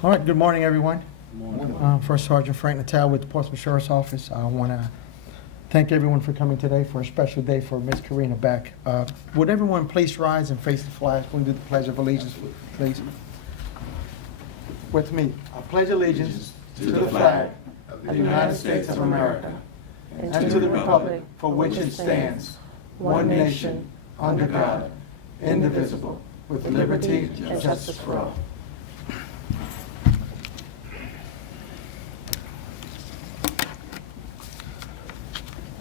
All right, good morning, everyone. Good morning. First Sergeant Frank Natal with the Portsmouth Sheriff's Office. I want to thank everyone for coming today for a special day for Miss Corina Beck. Would everyone please rise and face the flag? We'll do the Pledge of Allegiance, please. With me, I pledge allegiance to the flag of the United States of America and to the republic for which it stands, one nation, under God, indivisible, with liberty and justice for all.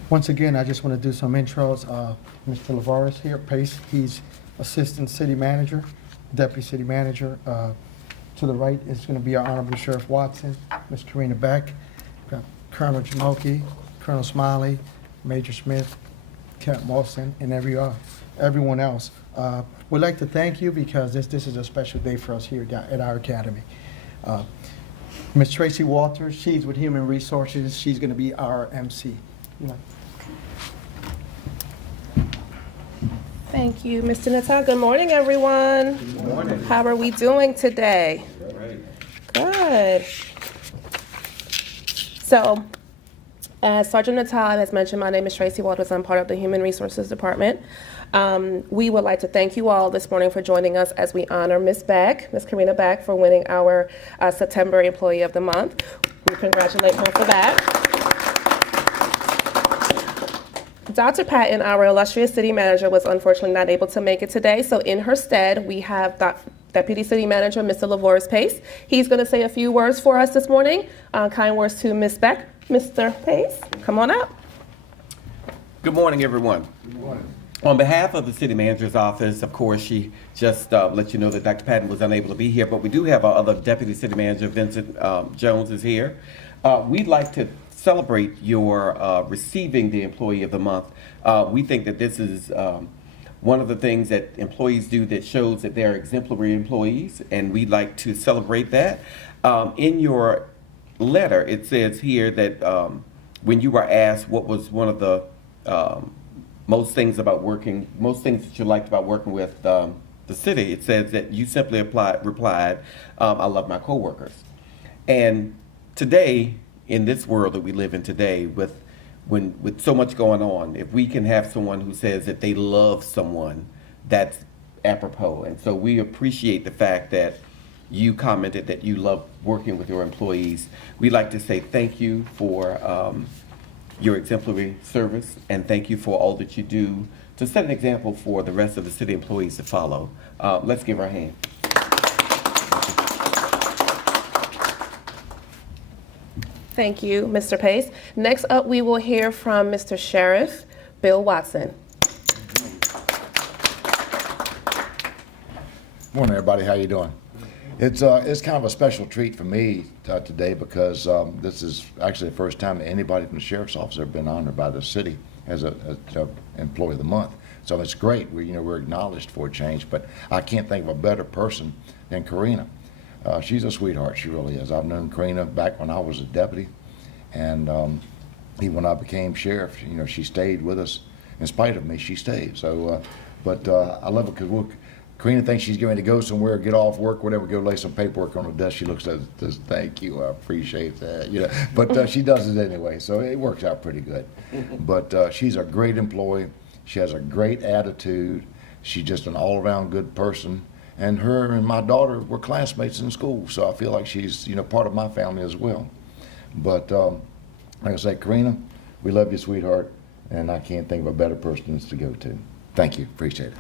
Once again, I just want to do some intros. Mr. Lavares here, Pace, he's Assistant City Manager, Deputy City Manager. To the right is going to be our Honorable Sheriff Watson, Ms. Corina Beck, got Colonel Jamoki, Colonel Smiley, Major Smith, Captain Wilson, and everyone else. We'd like to thank you because this is a special day for us here at our academy. Ms. Tracy Walters, she's with Human Resources. She's going to be our MC. Thank you, Mr. Natal. Good morning, everyone. Good morning. How are we doing today? Great. Good. So, as Sergeant Natal has mentioned, my name is Tracy Walters. I'm part of the Human Resources Department. We would like to thank you all this morning for joining us as we honor Ms. Beck, Ms. Corina Beck, for winning our September Employee of the Month. We congratulate her for that. Dr. Patton, our illustrious city manager, was unfortunately not able to make it today, so in her stead, we have Deputy City Manager, Mr. Lavares Pace. He's going to say a few words for us this morning. Kind words to Ms. Beck. Mr. Pace, come on up. Good morning, everyone. Good morning. On behalf of the City Manager's Office, of course, she just let you know that Dr. Patton was unable to be here, but we do have our other Deputy City Manager, Vincent Jones, is here. We'd like to celebrate your receiving the Employee of the Month. We think that this is one of the things that employees do that shows that they're exemplary employees, and we'd like to celebrate that. In your letter, it says here that when you were asked what was one of the most things that you liked about working with the city, it says that you simply replied, I love my coworkers. And today, in this world that we live in today, with so much going on, if we can have someone who says that they love someone, that's apropos. And so we appreciate the fact that you commented that you love working with your employees. We'd like to say thank you for your exemplary service, and thank you for all that you do to set an example for the rest of the city employees to follow. Let's give her a hand. Thank you, Mr. Pace. Next up, we will hear from Mr. Sheriff Bill Watson. Morning, everybody. How you doing? It's kind of a special treat for me today because this is actually the first time that anybody from the Sheriff's Office has ever been honored by the city as a Employee of the Month. So it's great. We're acknowledged for a change, but I can't think of a better person than Corina. She's a sweetheart. She really is. I've known Corina back when I was a deputy, and even when I became sheriff, she stayed with us in spite of me. She stayed. So, but I love it because Corina thinks she's going to go somewhere, get off work, whatever, go lay some paperwork on the desk. She looks at it and says, "Thank you, I appreciate that." But she does it anyway, so it works out pretty good. But she's a great employee. She has a great attitude. She's just an all-around good person. And her and my daughter were classmates in school, so I feel like she's, part of my family as well. But like I say, Corina, we love you, sweetheart, and I can't think of a better person to go to. Thank you, appreciate it.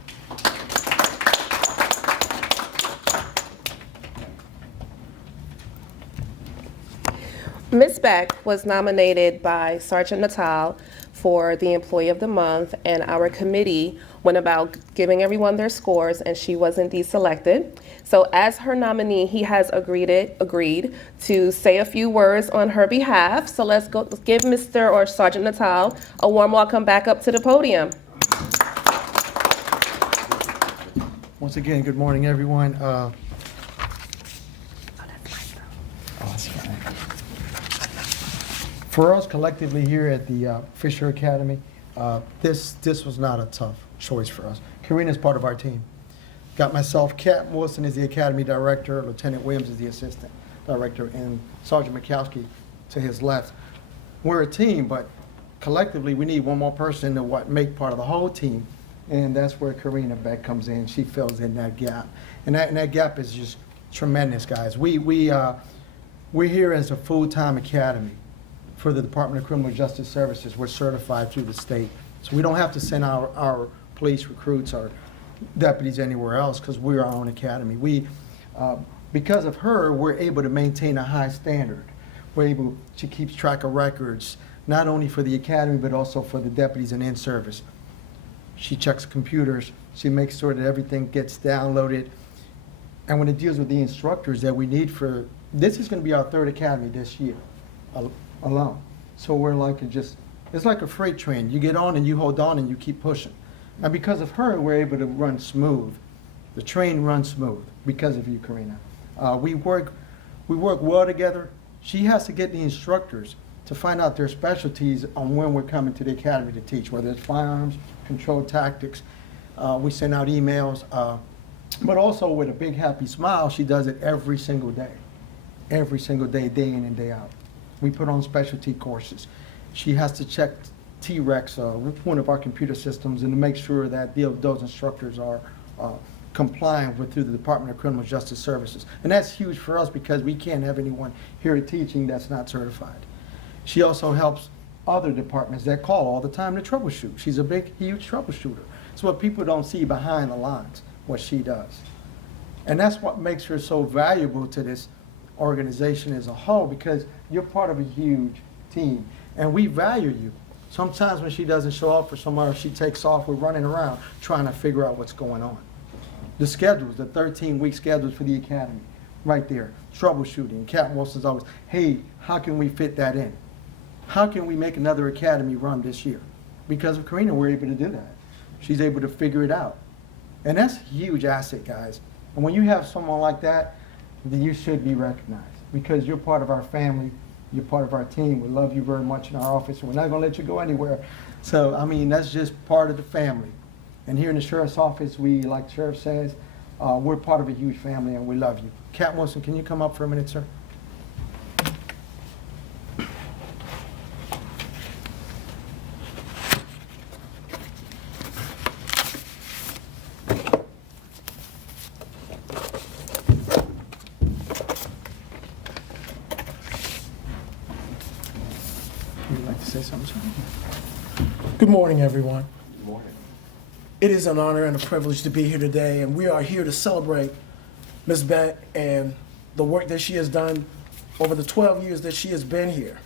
Ms. Beck was nominated by Sergeant Natal for the Employee of the Month, and our committee went about giving everyone their scores, and she was indeed selected. So as her nominee, he has agreed to say a few words on her behalf. So let's give Mr. or Sergeant Natal a warm welcome back up to the podium. Once again, good morning, everyone. That's fine. For us collectively here at the Fisher Academy, this was not a tough choice for us. Corina is part of our team. Got myself, Captain Wilson is the Academy Director, Lieutenant Williams is the assistant. Director, and Sergeant Mikowski to his left. We're a team, but collectively, we need one more person to make part of the whole team, and that's where Corina Beck comes in. She fills in that gap, and that gap is just tremendous, guys. We're here as a full-time academy for the Department of Criminal Justice Services. We're certified through the state, so we don't have to send our police recruits or deputies anywhere else because we're our own academy. Because of her, we're able to maintain a high standard. She keeps track of records, not only for the academy, but also for the deputies and in-service. She checks computers. She makes sure that everything gets downloaded. And when it deals with the instructors that we need this is going to be our third academy this year alone. So we're like it's like a freight train. You get on and you hold on and you keep pushing. And because of her, we're able to run smooth. The train runs smooth because of you, Corina. We work well together. She has to get the instructors to find out their specialties on when we're coming to the academy to teach, whether it's firearms, controlled tactics. We send out emails, but also with a big happy smile, she does it every single day, day in and day out. We put on specialty courses. She has to check T-Rex, one of our computer systems, and to make sure that those instructors are compliant through the Department of Criminal Justice Services. And that's huge for us because we can't have anyone here teaching that's not certified. She also helps other departments that call all the time to troubleshoot. She's a huge troubleshooter. It's what people don't see behind the lines, what she does. And that's what makes her so valuable to this organization as a whole, because you're part of a huge team, and we value you. Sometimes when she doesn't show up for somewhere, she takes off, we're running around trying to figure out what's going on. The schedules, the 13-week schedules for the academy, right there, troubleshooting. Captain Wilson's always, hey, how can we fit that in? How can we make another academy run this year? Because of Corina, we're able to do that. She's able to figure it out. And that's a huge asset, guys. And when you have someone like that, then you should be recognized because you're part of our family, you're part of our team. We love you very much in our office, and we're not going to let you go anywhere. So, I mean, that's just part of the family. And here in the sheriff's office, like the sheriff says, we're part of a huge family, and we love you. Captain Wilson, can you come up for a minute, sir? Would you like to say something, sir? Good morning, everyone. Good morning. It is an honor and a privilege to be here today, and we are here to celebrate Ms. Beck and the work that she has done over the 12 years that she has been here.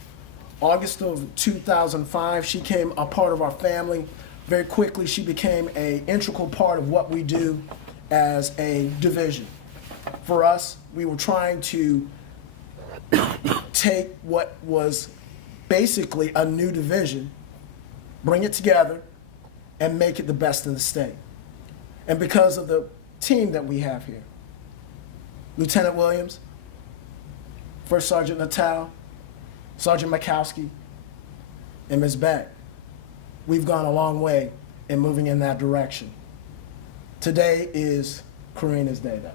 August of 2005, she became a part of our family. Very quickly, she became an integral part of what we do as a division. For us, we were trying to take what was basically a new division, bring it together, and make it the best in the state. And because of the team that we have here, Lieutenant Williams, First Sergeant Natal, Sergeant Mikowski, and Ms. Beck, we've gone a long way in moving in that direction. Today is Corina's day, though.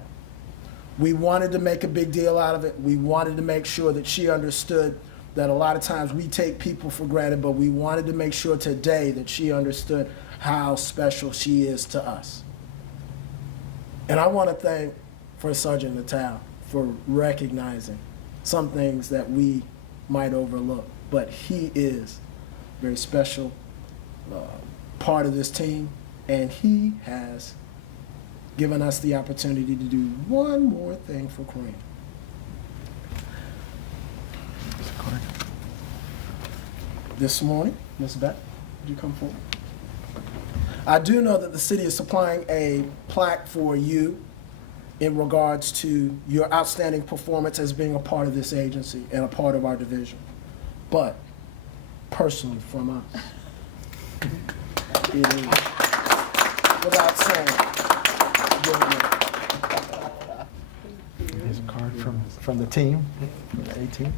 We wanted to make a big deal out of it. We wanted to make sure that she understood that a lot of times we take people for granted, but we wanted to make sure today that she understood how special she is to us. And I want to thank First Sergeant Natal for recognizing some things that we might overlook, but he is a very special part of this team, and he has given us the opportunity to do one more thing for Corina. This morning, Ms. Beck, would you come forward? I do know that the city is supplying a plaque for you in regards to your outstanding performance as being a part of this agency and a part of our division. But personally from us, it is, without saying, Here's a card from the team, from the A-team.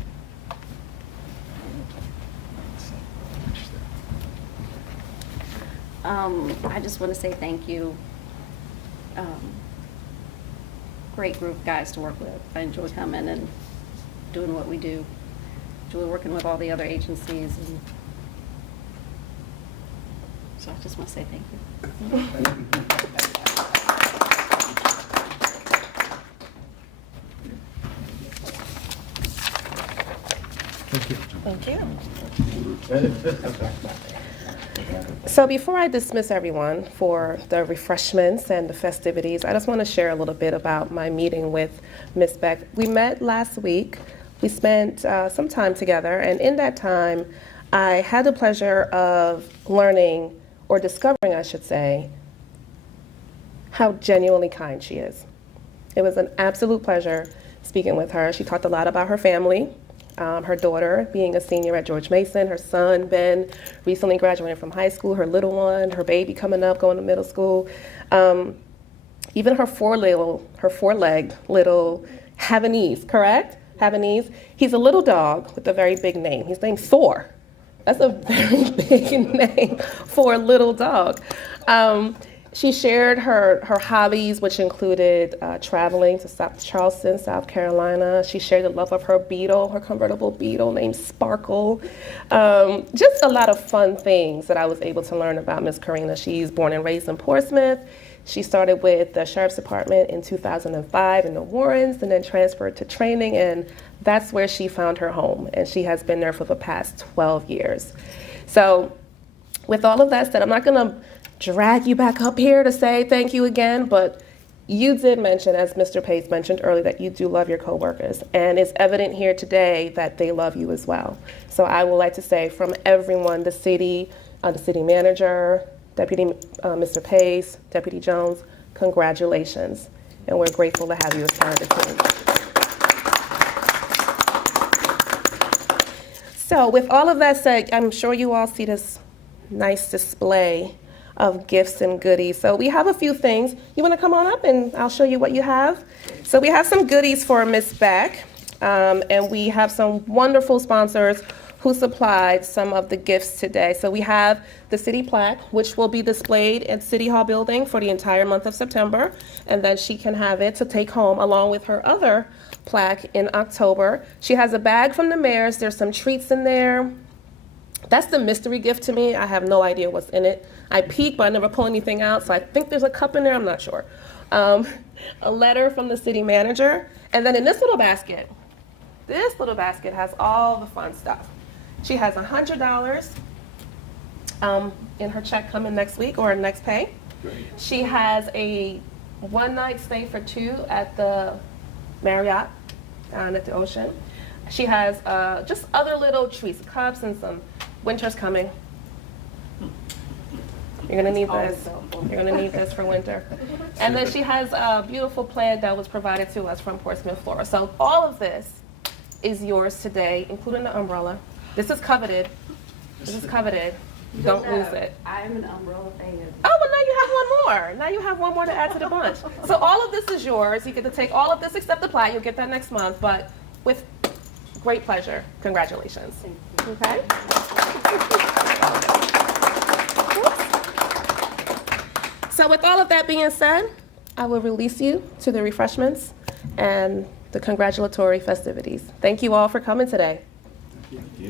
I just want to say thank you. Great group of guys to work with. I enjoy coming, and doing what we do. Enjoy working with all the other agencies. And so I just want to say thank you. Thank you. So before I dismiss everyone for the refreshments and the festivities, I just want to share a little bit about my meeting with Ms. Beck. We met last week. We spent some time together, and in that time, I had the pleasure of learning, or discovering, I should say, how genuinely kind she is. It was an absolute pleasure speaking with her. She talked a lot about her family. Her daughter being a senior at George Mason, her son, Ben, recently graduated from high school, her little one, her baby coming up, going to middle school. Even her four-legged little Havanese, correct? Havanese. He's a little dog with a very big name. He's named Thor. That's a very big name for a little dog. She shared her hobbies, which included traveling to Charleston, South Carolina. She shared the love of her beetle, her convertible beetle named Sparkle. Just a lot of fun things that I was able to learn about Miss Corina. She's born and raised in Portsmouth. She started with the Sheriff's Department in 2005 in the Warrens, and then transferred to training, and that's where she found her home, and she has been there for the past 12 years. So with all of that said, I'm not going to drag you back up here to say thank you again, but you did mention, as Mr. Pace mentioned earlier, that you do love your coworkers, and it's evident here today that they love you as well. So I would like to say from everyone, the city manager, Deputy Mr. Pace, Deputy Jones, congratulations, and we're grateful to have you as part of the team. So with all of that said, I'm sure you all see this nice display of gifts and goodies. So we have a few things. You want to come on up and I'll show you what you have? So we have some goodies for Miss Beck, and we have some wonderful sponsors who supplied some of the gifts today. So we have the city plaque, which will be displayed at City Hall building for the entire month of September, and then she can have it to take home along with her other plaque in October. She has a bag from the mayor's. There's some treats in there. That's the mystery gift to me. I have no idea what's in it. I peek, but I never pull anything out, so I think there's a cup in there. I'm not sure. A letter from the city manager. And then in this little basket has all the fun stuff. She has $100 in her check coming next week or next pay. Great. She has a one-night stay for two at the Marriott down at the ocean. She has just other little treats, cups, and some winter's coming. You're gonna need this. You're gonna need this for winter. And then she has a beautiful plaid that was provided to us from Portsmouth, Florida. So all of this is yours today, including the umbrella. This is coveted. This is coveted. Don't lose it. I'm an umbrella fan. Oh, well, now you have one more. Now you have one more to add to the bunch. So all of this is yours. You get to take all of this except the plaid. You'll get that next month, but with great pleasure. Congratulations. Okay? So with all of that being said, I will release you to the refreshments and the congratulatory festivities. Thank you all for coming today. Thank you.